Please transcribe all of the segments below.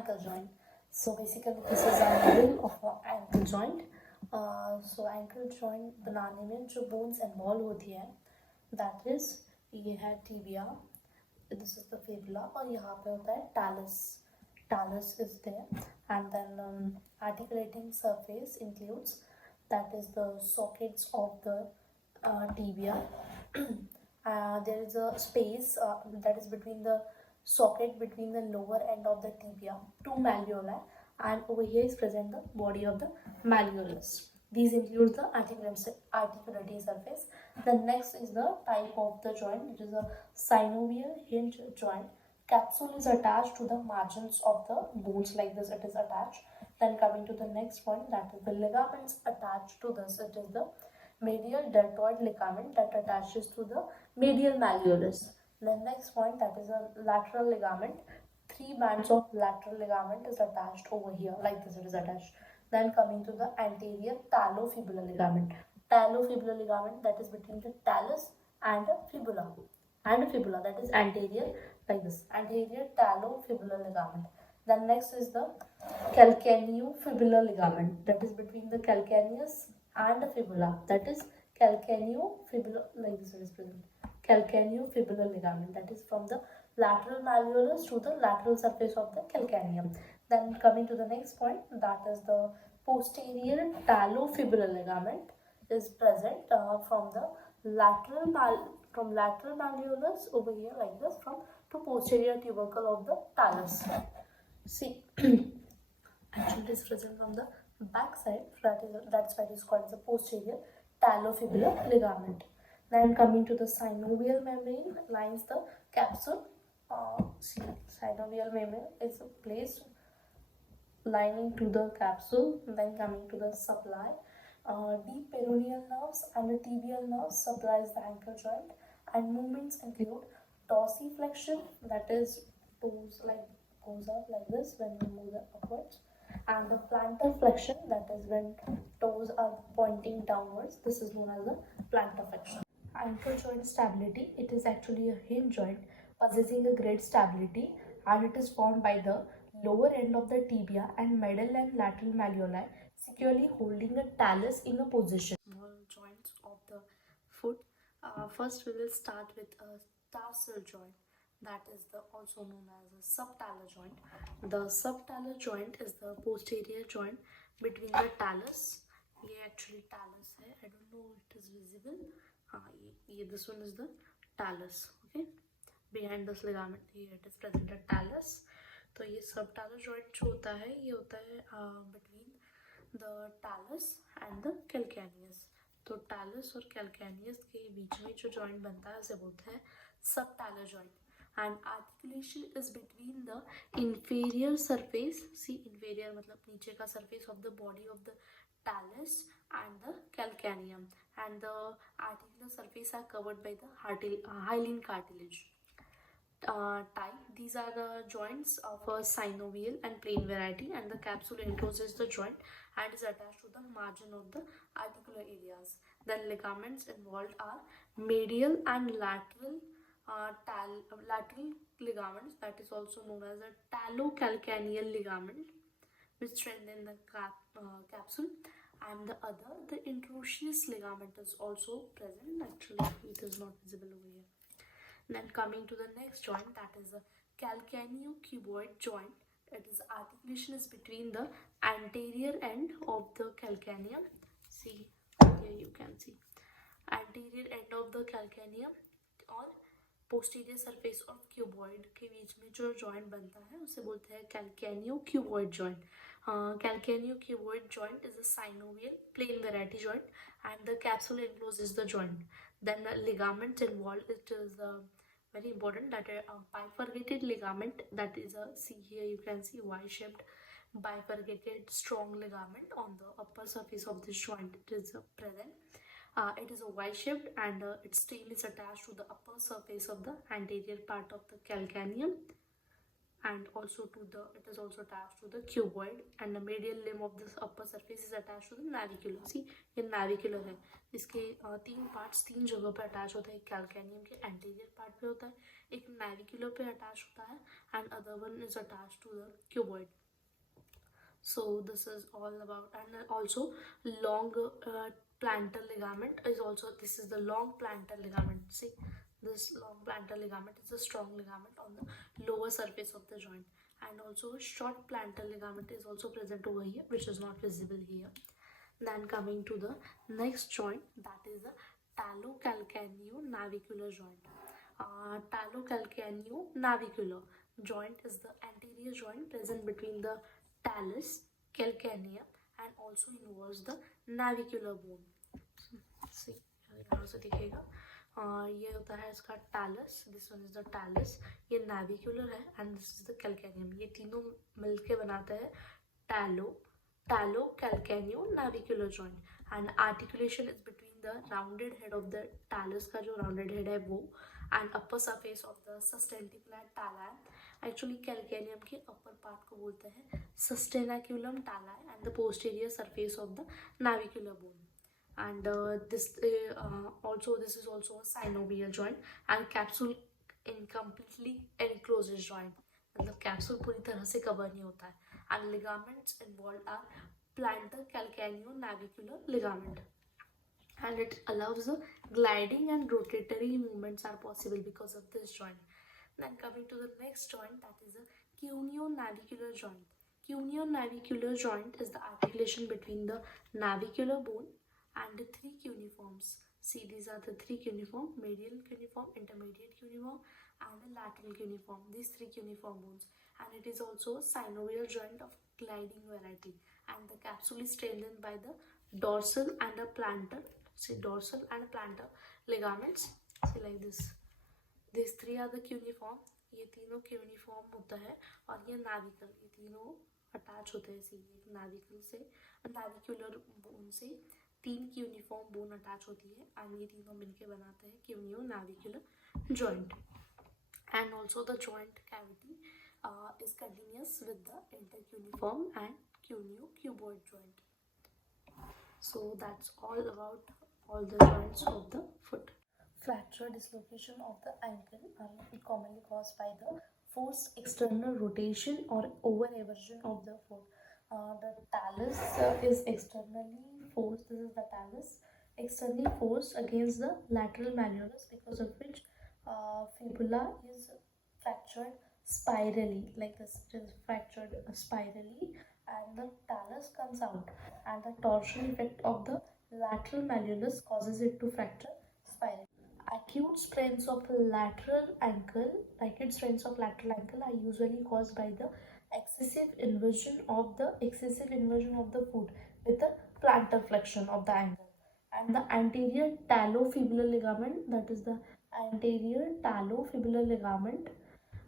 ankle joint. So basically this is a model of ankle joint. So ankle joint बनाने में जो bones involve होती है, that is ये है tibia, this is the fibula, और यहाँ पे होता है talus is there, and then articulating surface includes, that is the sockets of the tibia. There is a space that is between the socket between the lower end of the tibia to malleoli, and over here is present the body of the malleolus. These include the articulating surface. The next is the type of the joint, which is a synovial hinge joint. Capsule is attached to the margins of the bones like this, it is attached. Then coming to the next point, that is the ligaments attached to this. It is the medial deltoid ligament that attaches to the medial malleolus. The next point, that is a lateral ligament. 3 bands of lateral ligament is attached over here like this, it is attached. Then coming to the anterior talofibular ligament. Talofibular ligament, that is between the talus and a fibula. That is anterior like this. Anterior talofibular ligament. Then next is the calcaneofibular ligament, that is between the calcaneus and the fibula. That is calcaneofibular, like this it is present. Calcaneofibular ligament, that is from the lateral malleolus to the lateral surface of the calcaneum. Then coming to the next point, that is the posterior talofibular ligament is present from the lateral malleolus over here like this, from to posterior tubercle of the talus. See, actually it is present from the back side, that's why it is called the posterior talofibular ligament. Then coming to the synovial membrane lines the capsule. See, synovial membrane is placed lining to the capsule. Then coming to the supply, deep peroneal nerves and the tibial nerves supplies the ankle joint, and movements include dorsiflexion, that is toes like goes up like this when you move them upwards, and the plantar flexion, that is when toes are pointing downwards. This is known as the plantar flexion. Ankle joint stability, it is actually a hinge joint possessing a great stability, and it is formed by the lower end of the tibia and middle and lateral malleoli securely holding a talus in a position. Small joints of the foot. First we will start with a tarsal joint, that is also known as a subtiler joint. The subtiler joint is the posterior joint between the talus. ये actually talus है, I don't know if it is visible. This one is the talus, okay, behind this ligament. Here it is present at talus. तो ये subtiler joint जो होता है, ये होता है between the talus and the calcaneus. तो talus और calcaneus के बीच में जो joint बनता है उसे बोलते हैं subtiler joint. And articulation is between the inferior surface, see inferior मतलब नीचे का surface of the body of the talus and the calcaneum, and the articular surface are covered by the hyaline cartilage. Type, these are the joints of a synovial and plain variety, and the capsule encloses the joint and is attached to the margin of the articular areas. The ligaments involved are medial and lateral ligaments, that is also known as a talocalcaneal ligament, which strengthen the capsule, and the other, the interosseous ligament, is also present. Actually it is not visible over here. Then coming to the next joint, that is a calcaneocuboid joint. It is articulation is between the anterior end of the calcaneum. See here you can see anterior end of the calcaneum और posterior surface of cuboid के बीच में जो joint बनता है उसे बोलते हैं calcaneocuboid joint. Calcaneocuboid joint is a synovial plain variety joint, and the capsule encloses the joint. Then the ligaments involved, it is very important, that a bifurcated ligament, that is a, see here you can see Y-shaped bifurcated strong ligament on the upper surface of this joint. It is present. It is a Y-shaped, and its tail is attached to the upper surface of the anterior part of the calcaneum. and also it is also attached to the cuboid, and the medial limb of this upper surface is attached to the navicular. See, ये navicular है, इसके तीन parts तीन जगह पे attach होता है. एक कैल्केनियम के एंटीरियर पार्ट पे होता है, एक navicular पे अटैच होता है, and other one is attached to the cuboid. So this is all about, and also long plantar ligament is also, this is the long plantar ligament. See, this long plantar ligament is a strong ligament on the lower surface of the joint, and also a short plantar ligament is also present over here, which is not visible here. Then coming to the next joint, that is the talocalcaneonavicular joint. Talocalcaneonavicular joint is the anterior joint present between the talus, calcanea, and also involves the navicular bone. See, यहाँ से दिखेगा, ये होता है इसका talus, this one is the talus, ये navicular है, and this is the calcaneum. ये तीनों मिलके बनाते हैं talocalcaneonavicular joint, and articulation is between the rounded head of the talus का जो rounded head है वो, and upper surface of the sustentaculum tali. Actually calcaneum के upper part को बोलते हैं sustentaculum tali, and the posterior surface of the navicular bone. And this is also a synovial joint, and capsule incompletely encloses joint, मतलब capsule पूरी तरह से cover नहीं होता है. And ligaments involved are plantar calcaneonavicular ligament, and it allows the gliding and rotatory movements are possible because of this joint. Then coming to the next joint, that is the cuneonavicular joint. Cuneonavicular joint is the articulation between the navicular bone and the three cuneiforms. See, these are the three cuneiform: medial cuneiform, intermediate cuneiform, and the lateral cuneiform. These three cuneiform bones, and it is also a synovial joint of gliding variety, and the capsule is strengthened by the dorsal and the plantar. See, dorsal and plantar ligaments. See, like this. These three are the cuneiform. ये तीनों cuneiform होता है, और ये navicle, ये तीनों attach होते हैं. सी, navicle से, navicular bone से तीन क्यूनिफॉर्म बोन अटैच होती है, एंड ये तीनों मिलके बनाते हैं cuneonavicular joint. And also the joint cavity is continuous with the intercuneiform and cuboid joint. So that's all about all the joints of the foot. Fracture dislocation of the ankle are commonly caused by the forced external rotation or over-eversion of the foot. The talus is externally forced. This is the talus externally forced against the lateral malleolus, because of which fibula is fractured spirally, like this. It is fractured spirally, and the talus comes out, and the torsion effect of the lateral malleolus causes it to fracture spirally. Acute sprains of lateral ankle are usually caused by the excessive inversion of the foot with the plantar flexion of the ankle, and the anterior talofibular ligament, that is the anterior talofibular ligament,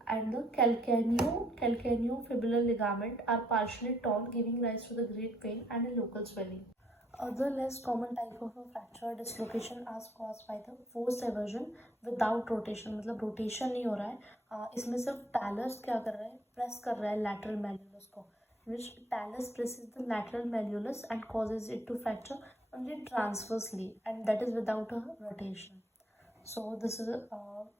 and the calcaneofibular ligament are partially torn, giving rise to the great pain and a local swelling. Other less common type of a fracture dislocation is caused by the forced eversion without rotation. मतलब rotation नहीं हो रहा है, इसमें सिर्फ talus क्या कर रहा है, प्रेस कर रहा है lateral malleolus को, which talus presses the lateral malleolus and causes it to fracture only transversely, and that is without a rotation. So this is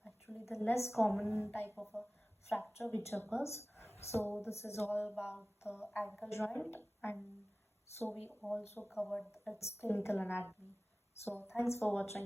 actually the less common type of a fracture which occurs. So this is all about the ankle joint, and so we also covered its clinical anatomy. So thanks for watching.